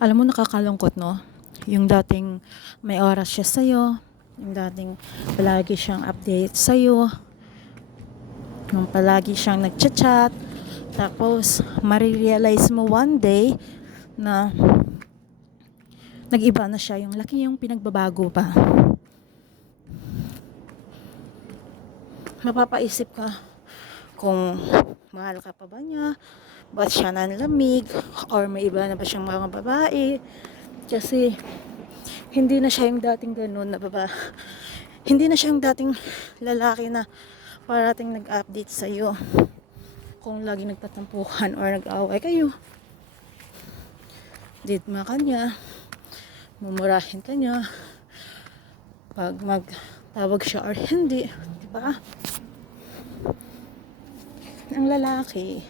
Alam mo, nakakalungkot, no? Yung dating may oras siya sa'yo, yung dating palagi siyang update sa'yo, yung palagi siyang nagchat-chat, tapos marirealize mo one day na nag-iba na siya, yung laki yung pinagbabago pa. Mapapaisip ka kung mahal ka pa ba niya, ba't siya nanlamig, or may iba na ba siyang mga babae. Kasi, hindi na siya yung dating ganun na baba. Hindi na siya yung dating lalaki na parating nag-update sa'yo. Kung lagi nagtatampuhan or nag-away kayo. Didma ka niya. Mumurahin ka. Pag magtawag siya or hindi. Diba? Ang lalaki,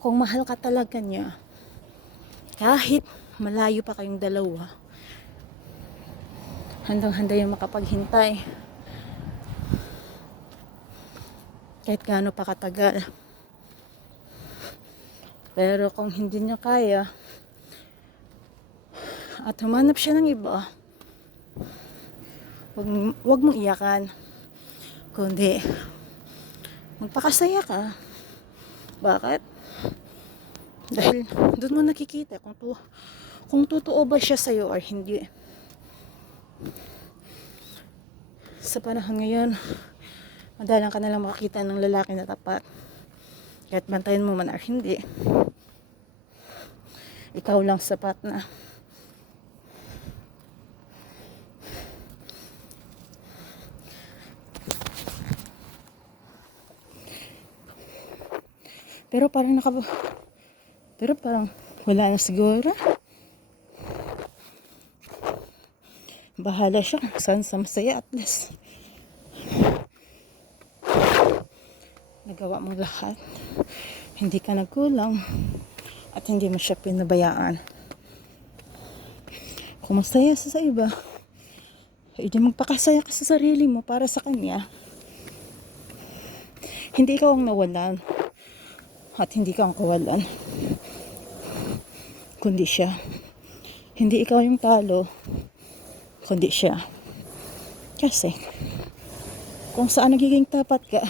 kung mahal ka talaga niya, kahit malayo pa kayong dalawa, handang-handa yung makapaghintay. Kahit gaano pa katagal. Pero kung hindi niya kaya, at humanap siya ng iba, wag, wag mong iyakan. Kundi, magpakasaya ka. Bakit? Dahil doon mo nakikita kung to, kung totoo ba siya sa'yo or hindi. Sa panahon ngayon, madalang ka nalang makakita ng lalaki na tapat. Kahit bantayan mo man or hindi. Ikaw lang sapat na. Pero parang naka... Pero parang wala na siguro. Bahala siya saan sa masaya at least. Nagawa mo lahat. Hindi ka nagkulang. At hindi mo siya pinabayaan. Kung masaya sa sa iba, hindi magpakasaya ka sa sarili mo para sa kanya. Hindi ikaw ang nawalan at hindi ka ang kawalan. Kundi siya. Hindi ikaw yung talo kundi siya. Kasi kung saan nagiging tapat ka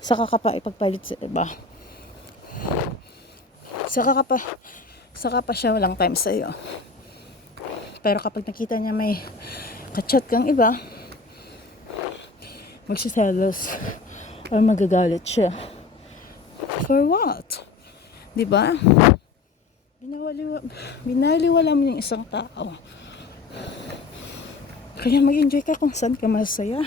saka ka pa ipagpalit sa iba. Saka ka pa saka siya walang time sa'yo. Pero kapag nakita niya may kachat kang iba magsiselos or magagalit siya. For what? 'Di ba? Binawaliwa, binaliwala mo yung isang tao. Kaya mag-enjoy ka kung saan ka masaya.